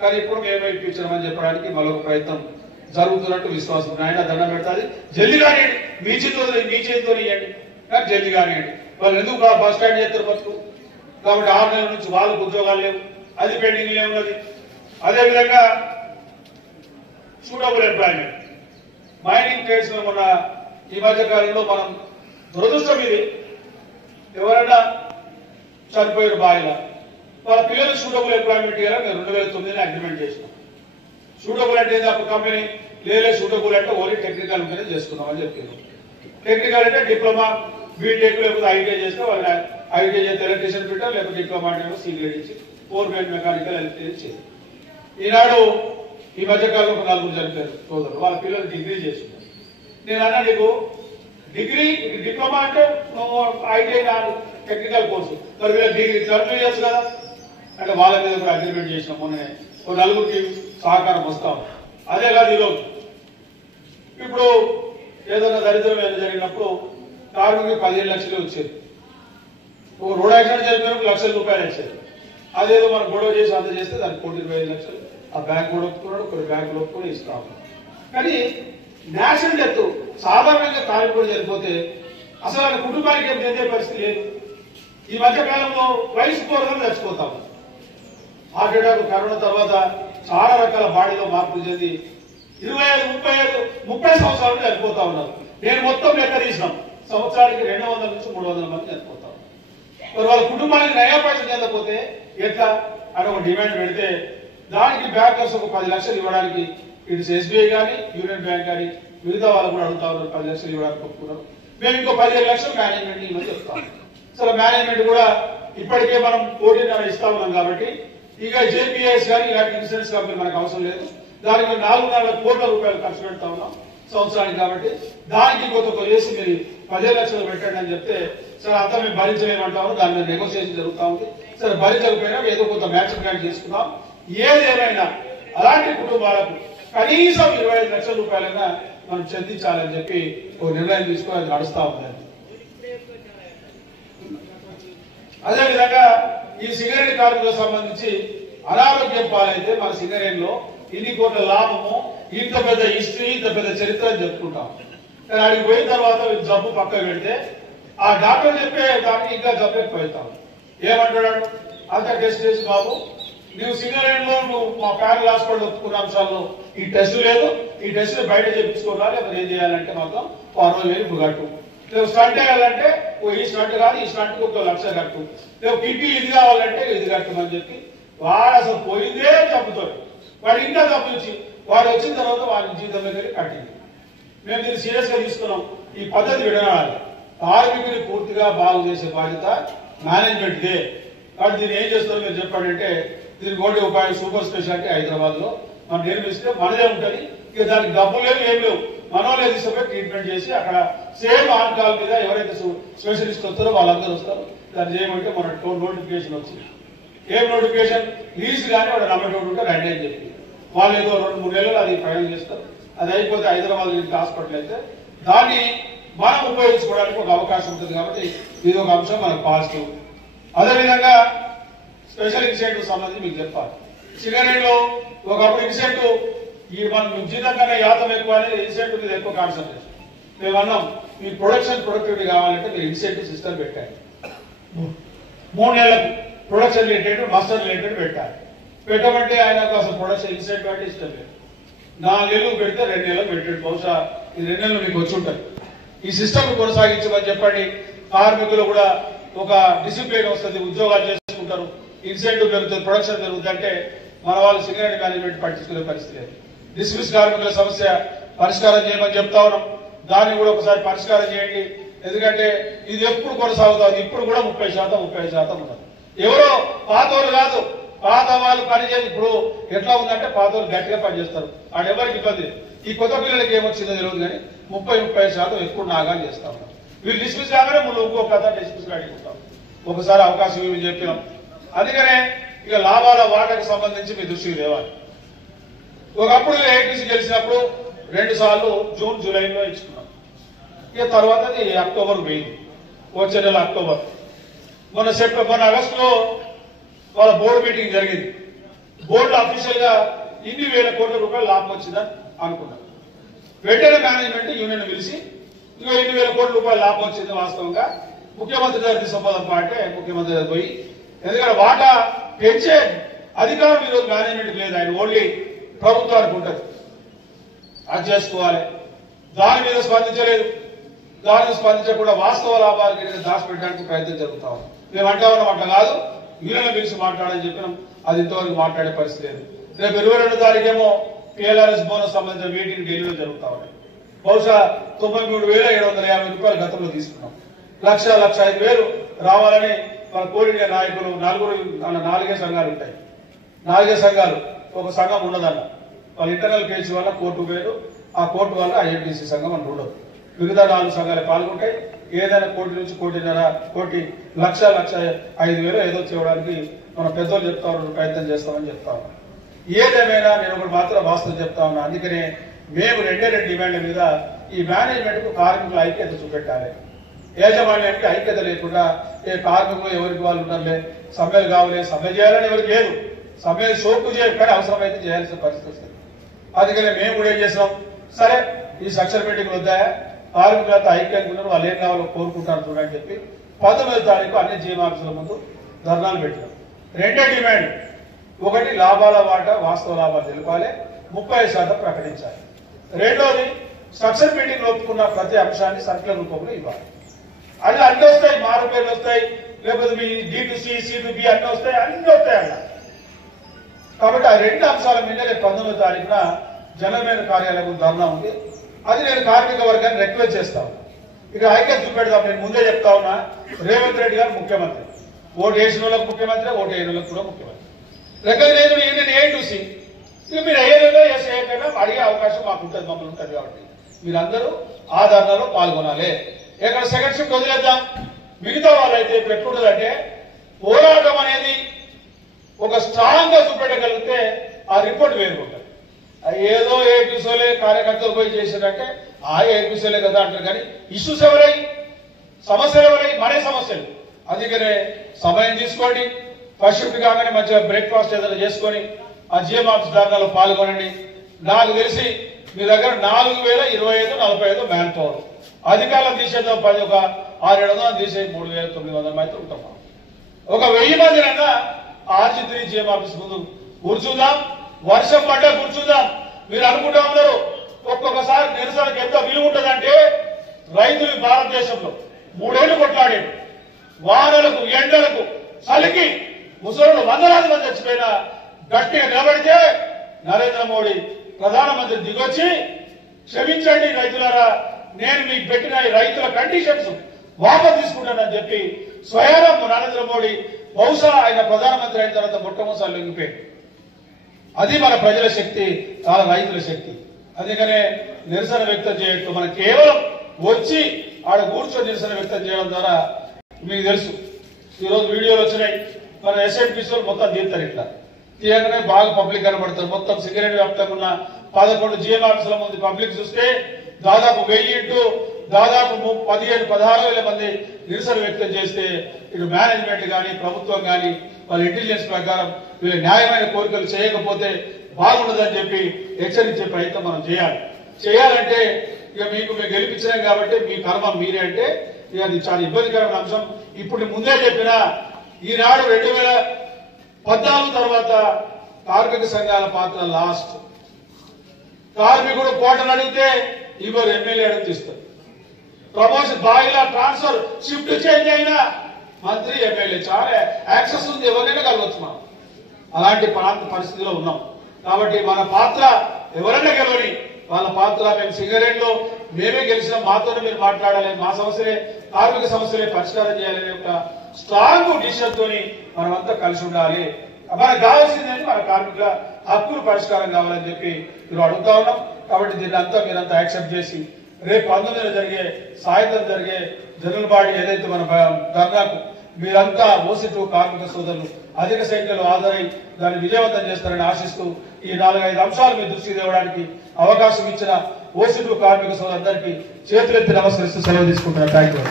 కానీ ఇప్పుడు మేమే ఇప్పించామని చెప్పడానికి మరొక ప్రయత్నం జరుగుతున్నట్టు విశ్వాసం. ఆయన దండం పెడతాది, జల్ది కానివ్వండి, మీ చేతితో ఇవ్వండి, కానీ జల్ది కానివ్వండి. వాళ్ళు ఎందుకు బస్ స్టాండ్ చేస్తారు బతుకు కాబట్టి 6 నెలల నుంచి వాళ్ళకు ఉద్యోగాలు లేవు, అది పెండింగ్ ఉన్నది. అదేవిధంగా సూటబుల్ ఎంప్లాయ్మెంట్ మైనింగ్ ట్రేడ్స్ లో మొన్న ఈ మధ్య కాలంలో మనం దురదృష్టం ఇది, ఎవరైనా చనిపోయారు బాయిలా వాళ్ళ పిల్లలు సూటబుల్ ఎంప్లాయ్మెంట్ ఇవ్వాలని 2009 అగ్రిమెంట్ చేసినాం. సూటబుల్ అంటే అప్పుడు కంపెనీ లేలే సూటబుల్ అంటే ఓన్లీ టెక్నికల్ ఉంటేనే చేసుకున్నాం అని చెప్పారు. టెక్నికల్ అంటే డిప్లొమా బీటెక్ లేకపోతే ఐటీఐ చేస్తే వాళ్ళు ఐటీఐ చేస్తే ఎలక్ట్రీషియన్ పెట్టారు, లేకపోతే డిప్లొమా అంటే సీనియర్ ఇచ్చి 4 మెయిన్ మెకానికల్ ఎలక్ట్రీషియన్ చేయాలి. ఈనాడు ఈ మధ్యకాలంలో ఒక 4 చనిపోయారు సోదరులు, వాళ్ళ పిల్లలు డిగ్రీ చేస్తున్నారు. నేను అన్నా నీకు డిగ్రీ డిప్లొమా అంటే నువ్వు ఐటీఐ టెక్నికల్ కోర్సు, మరి వీళ్ళ డిగ్రీ 2 years కదా అంటే వాళ్ళ మీద కూడా అగ్రిమెంట్ చేసినాం. మొన్ననే ఒక 4 సహకారం వస్తాం. అదే కాదు ఈరోజు ఇప్పుడు ఏదైనా దరిద్రం ఏదైనా జరిగినప్పుడు కార్మికుడికి 15 లక్షలు వచ్చేది, ఒక రోడ్ యాక్సిడెంట్ జరిగిన ₹1,00,000 వచ్చేది. అదేదో మనం గొడవ చేసి అంత చేస్తే దానికి 1,25 లక్షలు ఆ బ్యాంక్ కూడా ఒప్పుకున్నాడు, కొన్ని బ్యాంకులు ఒప్పుకొని ఇస్తాం. కానీ నేషనల్ డెత్ సాధారణంగా కార్మికుడు చనిపోతే అసలు ఆయన కుటుంబానికి ఏం చెందే పరిస్థితి లేదు. ఈ మధ్య కాలంలో వయసు పూర్వం చచ్చిపోతాం. హార్ట్ అటాక్ కరోనా తర్వాత చాలా రకాల బాడీలో మార్పులు చెంది 25, 30 సంవత్సరాలు చనిపోతా ఉన్నారు. నేను మొత్తం లెక్క తీసినాం, సంవత్సరానికి 200 నుంచి 300 మంది చనిపోతాం. మరి వాళ్ళ కుటుంబానికి నయాపైసలు చెందకపోతే ఎట్లా అని ఒక డిమాండ్ పెడితే దానికి బ్యాంకర్స్ ఒక 10 లక్షలు ఇవ్వడానికి ఇటు ఎస్బీఐ కానీ యూనియన్ బ్యాంక్ కానీ మిగతా వాళ్ళు కూడా అడుగుతా ఉన్నారు, 10 లక్షలు ఇవ్వడానికి ఒప్పుకున్నారు. మేము ఇంకో 15 లక్షలు మేనేజ్మెంట్ ఇవ్వని చెప్తాం. అసలు మేనేజ్మెంట్ కూడా ఇప్పటికే మనం 1,40,000 ఇస్తా ఉన్నాం కాబట్టి ఇక జేపీఎస్ కానీ ఇలాంటి ఇన్సూరెన్స్ కంపెనీ మనకు అవసరం లేదు. దానికి 4,00,000 కోట్ల ఖర్చు పెడతా ఉన్నాం సంవత్సరానికి. కాబట్టి దానికి కొంత చేసి మీరు 15 లక్షలు పెట్టండి అని చెప్తే సరే అంతా మేము భరించలేమంటాము, దాని మీద నెగోసియేషన్ జరుగుతూ ఉంది. సరే భరించకపోయినా ఏదో కొంత మ్యాచింగ్ గ్రాంట్ చేసుకున్నాం. ఏదేమైనా అలాంటి కుటుంబాలకు కనీసం 25 లక్షల రూపాయలైనా మనం చెందించాలని చెప్పి ఒక నిర్ణయం తీసుకుని అది నడుస్తా ఉందండి. అదేవిధంగా ఈ సింగరేణి కార్మికులకు సంబంధించి అనారోగ్యం పాలైతే మన సింగరేణిలో ఇన్ని కోట్ల లాభము, ఇంత పెద్ద హిస్టరీ, ఇంత పెద్ద చరిత్ర అని చెప్పుకుంటాం. కానీ అడిగి పోయిన తర్వాత జబ్బు పక్కన పెడితే ఆ డాక్టర్ చెప్పే దానికి ఇంకా జబ్బు ఎక్కువైతాం. ఏమంటున్నాడు, అంత టెస్ట్ చేసి బాబు నువ్వు సింగరేణిలో నువ్వు మా ప్యానల్ హాస్పిటల్ ఒప్పుకున్న అంశాల్లో ఈ టెస్ట్ లేదు, ఈ టెస్ట్ బయట చేయించుకోవాలి, లేకపోతే ఏం చేయాలంటే మాత్రం 60,000 ఇప్పుడు కట్టు, లేవు స్టంట్ వేయాలంటే ఈ స్టంట్ కాదు ఈ స్టంట్కి ఒక 1,00,000 కట్టు, లేవు కిడ్నీ ఇది కావాలంటే ఇది కట్టమని చెప్పి వాడు అసలు పోయిందే చంపుతాడు. వాడు ఇంకా తప్పించి వాడు వచ్చిన తర్వాత వాడి జీవితం దగ్గర కట్టింది. మేము దీన్ని సీరియస్ గా తీసుకున్నాం. ఈ పద్ధతి విడనాడాలి. కార్మికుని పూర్తిగా బాగు చేసే బాధ్యత మేనేజ్మెంట్ దే. కాబట్టి దీన్ని ఏం చేస్తారో మీరు చెప్పాడంటే దీనికి ఒకటి ఉపాయం సూపర్ స్పెషాలిటీ హైదరాబాద్ లో మనం నిర్మిస్తే మనదే ఉంటుంది. ఇక దానికి డబ్బులు లేవు ఏం లేవు, మనోలే తీసుకుపోయి ట్రీట్మెంట్ చేసి అక్కడ సేమ్ ఆన్ కాల్ మీద ఎవరైతే స్పెషలిస్ట్ వస్తారో వాళ్ళందరూ వస్తారు. దాన్ని చేయమంటే మన నోటిఫికేషన్ వచ్చింది. ఏం నోటిఫికేషన్, లీజ్ కానీ వాడు నమ్మేటోడు ఉంటే రండి అని చెప్పి వాళ్ళు ఏదో 2-3 నెలలు అది ఫైనల్ చేస్తారు. అది అయిపోతే హైదరాబాద్ హాస్పిటల్ అయితే దాన్ని మనం ఉపయోగించుకోవడానికి ఒక అవకాశం ఉంటుంది. కాబట్టి ఇది ఒక అంశం మనకు పాజిటివ్. అదేవిధంగా స్పెషల్ ఇన్సెంటివ్ సంబంధించి మీకు చెప్పాలి. సింగరేణిలో ఒకప్పుడు ఇన్సెంటివ్ ఈ మన జీతం కన్నా యాతం ఎక్కువ అనేది ఇన్సెంటివ్ మీద ఎక్కువ కాన్సన్ట్రేషన్. మేము అన్నాం మీ ప్రొడక్టివిటీ కావాలంటే మీరు ఇన్సెంటివ్ సిస్టమ్ పెట్టాలి. 3 నెలలకు ప్రొడక్షన్ రిలేటెడ్ మాస్టర్ రిలేటెడ్ పెట్టాలి. పెట్టమంటే ఆయనకు అసలు ప్రొడక్షన్ ఇన్సెంటివ్ అంటే ఇష్టం లేదు. 4 నెలలు పెడితే 2 నెలలు పెట్టాడు. బహుశా ఈ 2 నెలలు మీకు వచ్చి ఉంటుంది. ఈ సిస్టమ్ కొనసాగించమని చెప్పండి. కార్మికులు కూడా ఒక డిసిప్లిన్ వస్తుంది, ఉద్యోగాలు చేసుకుంటారు, ఇన్సెంటివ్ పెరుగుతుంది, ప్రొడక్షన్ పెరుగుతుంది. అంటే మన వాళ్ళు సింగరేణి మేనేజ్మెంట్ పట్టించుకునే పరిస్థితి లేదు. డిస్మిస్ కార్మికుల సమస్య పరిష్కారం చేయమని చెప్తా ఉన్నాం. దాన్ని కూడా ఒకసారి పరిష్కారం చేయండి. ఎందుకంటే ఇది ఎప్పుడు కొనసాగుతుంది. ఇప్పుడు కూడా 30% ఉన్నది. ఎవరో పాతోళ్ళు కాదు, పాత వాళ్ళు పనిచేసి ఇప్పుడు ఎట్లా ఉందంటే పాతోళ్ళు గట్టిగా పనిచేస్తారు, వాడు ఎవరికి ఇబ్బంది. ఈ కొత్త పిల్లలకి ఏమొచ్చిందో తెలియదు కానీ 30% ఎక్కువ నాగాలు చేస్తా ఉన్నారు. వీళ్ళు డిస్మిస్ కాగానే మనం ఇంకో కథ డిస్మిస్ అడుగుతాం. ఒకసారి అవకాశం ఇవి చెప్పినాం. అందుకనే ఇక లాభాల వాటకు సంబంధించి మీ దృష్టికి తేవాలి. ఒకప్పుడు ఏటీసీ గెలిచినప్పుడు 2 సార్లు జూన్ జూలైలో ఇచ్చుకున్నాం. ఇక తర్వాత అక్టోబర్ పోయింది, వచ్చే నెల అక్టోబర్. మొన్న ఆగస్టులో వాళ్ళ బోర్డు మీటింగ్ జరిగింది. బోర్డు అఫీషియల్ గా ఇన్ని వేల కోట్ల రూపాయలు లాభం వచ్చిందని అనుకున్నాం. వెంటనే మేనేజ్మెంట్ యూనియన్ పిలిచి ఇక ఇన్ని వేల కోట్ల రూపాయలు లాభం వచ్చింది వాస్తవంగా ముఖ్యమంత్రి గారు తీసుకుపోదాం అంటే ముఖ్యమంత్రి గారు పోయి, ఎందుకంటే వాటా పెంచే అధికారం ఈరోజు మేనేజ్మెంట్ లేదు, ఆయన ఓన్లీ ప్రభుత్వానికి ఉంటుంది, అది చేసుకోవాలి. దాని మీద స్పందించలేదు. దాన్ని స్పందించకుండా వాస్తవ లాభాలు దాచిపెట్టడానికి ప్రయత్నం జరుగుతా ఉంది. మేము అంటా ఉన్నాం, అట్లా కాదు, యూనియన్ పిలిచి మాట్లాడని చెప్పినాం, అది ఇంతవరకు మాట్లాడే పరిస్థితి లేదు. రేపు 22 తారీఖేమో PLRS బోనస్ సంబంధించిన మీటింగ్ ఢిల్లీలో జరుగుతా ఉన్నాయి. బహుశా 93,750 రూపాయలు గతంలో తీసుకున్నాం. 1,05,000 రావాలని మన కోల్ ఇండియా నాయకులు నాలుగే సంఘాలు ఉంటాయి. 4 సంఘాలు, ఒక సంఘం ఉండదన్న వాళ్ళ ఇంటర్నల్ కేసు వల్ల కోర్టు వేరు, ఆ కోర్టు వల్ల INTC సంఘం అని ఉండదు. మిగతా 4 సంఘాలు పాల్గొంటాయి. ఏదైనా కోటి నుంచి కోటిన్నర, కోటి, 1,05,000 ఏదో చేయడానికి మన పెద్దోళ్ళు చెప్తా ఉన్నారు, ప్రయత్నం చేస్తామని చెప్తా ఉన్నాం. ఏదేమైనా నేను ఒకటి మాత్రం వాస్తవం చెప్తా ఉన్నా. అందుకనే మేము 2 డిమాండ్ల మీద ఈ మేనేజ్మెంట్ కు కార్మికుల ఐక్యత చూపెట్టాలి. యాజమాన్యానికి ఐక్యత లేకుండా కార్మికులు ఎవరికి వాళ్ళు ఉన్నారులే, సమ్మెలు కావాలి, సమ్మె చేయాలని ఎవరికి లేదు, సమ్మె షోకు చేయరు, కానీ అవసరమైతే చేయాల్సిన పరిస్థితి వస్తుంది. అందుకనే మేము కూడా ఏం చేసాం, సరే ఈ సక్షన్ మీటింగ్లు వద్దాయా, కార్మికులతో ఐక్యంగా ఉన్నారు, వాళ్ళు ఏం కావాలో కోరుకుంటారు చూడని చెప్పి 19వ తారీఖు అన్ని జీఎం ఆఫీసుల ముందు ధర్నాలు పెట్టినాం. 2 డిమాండ్, ఒకటి లాభాల వాటా వాస్తవ లాభాలు తెలపాలి, 30% ప్రకటించాలి. రెండోది సక్షన్ మీటింగ్ ఒప్పుకున్న ప్రతి అంశాన్ని సర్కులర్ రూపంలో ఇవ్వాలి. అట్లా అన్ని వస్తాయి, మారు పేర్లు వస్తాయి, లేకపోతే మీ D2C, C2B అన్ని వస్తాయి, అన్ని వస్తాయి అలా. కాబట్టి ఆ 2 అంశాల మీద 19వ తారీఖున జనరల్ కార్యాలయం ధర్నా ఉంది. అది నేను కార్మిక వర్గాన్ని రిక్వెస్ట్ చేస్తాను, ఇక ఐక్యత చూపెడదాం. నేను ముందే చెప్తా ఉన్నా, రేవంత్ రెడ్డి గారు ముఖ్యమంత్రి, ఓటు వేసిన వాళ్ళకు ముఖ్యమంత్రి, ఓటు వేయని వాళ్ళకు కూడా ముఖ్యమంత్రి. రికగ్నైజ్ యూనియన్ A2C, ఇక మీరు అయ్యేదో ఎస్ అయ్యేకైనా అడిగే అవకాశం మాకు ఉంటుంది, మమ్మల్ని ఉంటుంది. కాబట్టి మీరందరూ ఆ ధర్నాలో పాల్గొనాలి. ఇక్కడ సెకండ్ షిఫ్ట్ వదిలేద్దాం. మిగతా వాళ్ళైతే ఇప్పుడు ఎట్లుంటుందంటే, పోరాటం అనేది ఒక స్ట్రాంగ్ గా చూపెట్టగలిగితే ఆ రిపోర్ట్ వేరుకుంటుంది. ఏదో A2Cలే కార్యకర్తలు పోయి చేశారంటే ఆ A2Cలే కదా అంటారు, కానీ ఇష్యూస్ ఎవరై, సమస్యలు ఎవరై, మరే సమస్యలు. అందుకనే సమయం తీసుకోండి, ఫస్ట్ షిఫ్ట్ కాగానే మంచిగా బ్రేక్ఫాస్ట్ ఏదైనా చేసుకొని ఆ జీఎం ఆఫీస్ ధర్నాలో పాల్గొనండి. నాకు తెలిసి మీ దగ్గర 4,025-45 మ్యాన్ పవర్, అధికారులను తీసేద్దాం, ఒక 600-700 తీసే 3,900 అయితే ఉంటాం. ఒక 1000 మందినన్నా RG3 జీఎం ఆఫీస్ ముందు కూర్చుందాం, వర్షం పడ్డా కూర్చుందాం. మీరు అనుకుంటా ఉన్నారు ఒక్కొక్కసారి నిరసనకు ఎంత విలువ ఉంటుందంటే, రైతులు భారతదేశంలో 3 ఏళ్లు కొట్లాడాడు, వానలకు, ఎండలకు, చలికి ముసలు వందలాది మంది చచ్చిపోయినా గట్టిగా నిలబడితే నరేంద్ర మోడీ ప్రధానమంత్రి దిగొచ్చి, క్షమించండి రైతులారా, నేను మీకు పెట్టిన ఈ రైతుల కండిషన్స్ వాపసు తీసుకుంటానని చెప్పి స్వయాన నరేంద్ర మోడీ బహుశా ఆయన ప్రధానమంత్రి అయిన తర్వాత మొట్టమొదటిసారి లొంగిపోయాడు. అది మన ప్రజల శక్తి, చాలా రైతుల శక్తి. అందుకనే నిరసన వ్యక్తం చేయటం, మనం కేవలం వచ్చి ఆడ కూర్చొని నిరసన వ్యక్తం చేయడం ద్వారా, మీకు తెలుసు ఈరోజు వీడియోలు వచ్చినాయి, మన SNPC మొత్తం తీస్తారు, ఇట్లా తీయగానే బాగా పబ్లిక్ కనబడతారు. మొత్తం సింగరేణి వ్యాప్తంగా ఉన్న 11 జీఎం ఆఫీసుల ముందు పబ్లిక్ చూస్తే దాదాపు 1000 దాదాపు 15-16,000 మంది నిరసన వ్యక్తం చేస్తే, ఇటు మేనేజ్మెంట్ కానీ ప్రభుత్వం కానీ వాళ్ళ ఇంటెలిజెన్స్ ప్రకారం వీళ్ళు న్యాయమైన కోరికలు చేయకపోతే బాగుండదని చెప్పి హెచ్చరించే ప్రయత్నం మనం చేయాలంటే ఇక మీకు మేము గెలిపించలేం కాబట్టి మీ కర్మ మీరే అంటే ఇక అది చాలా ఇబ్బందికరమైన అంశం. ఇప్పుడు ముందే చెప్పిన, ఈనాడు 2014 తర్వాత కార్మిక సంఘాల పాత్ర లాస్ట్. కార్మికుడు కోటను అడిగితే ఇవ్వరు, ఎమ్మెల్యే అడిగితే ఇస్తారు. ప్రమోషన్, బాయిలా ట్రాన్స్ఫర్, షిఫ్ట్ చేంజ్ అయినా మంత్రి, ఎమ్మెల్యే, చాలా యాక్సెస్ ఉంది, ఎవరైనా కలవచ్చు మనం. అలాంటి పరిస్థితిలో ఉన్నాం. కాబట్టి మన పాత్ర ఎవరైనా గెలవని, వాళ్ళ పాత్ర మేము సింగరేణిలో మేమే గెలిచినా మాతోనే మీరు మాట్లాడాలి, మా సమస్యలే, కార్మిక సమస్యలే పరిష్కారం చేయాలనే ఒక స్ట్రాంగ్ డిసిషన్ తోని మనమంతా కలిసి ఉండాలి. మనకు కావాల్సిందని మన కార్మికుల హక్కులు పరిష్కారం కావాలని చెప్పి మీరు అడుగుతా ఉన్నాం. కాబట్టి దీన్ని అంతా మీరంతా యాక్సెప్ట్ చేసి రేపు 19న జరిగే సాయంత్రం జరిగే జనరల్ బాడీ ఏదైతే మన ధర్నాకు మీరంతా OC2 కార్మిక సోదరులు అధిక సంఖ్యలో హాజరై దాన్ని విజయవంతం చేస్తారని ఆశిస్తూ ఈ 4-5 అంశాలు మీ దృష్టికి తేవడానికి అవకాశం ఇచ్చిన OC2 కార్మిక సోదరులందరికీ చేతులెత్తి నమస్కరిస్తూ సెలవు తీసుకుంటున్నాను. Thank you.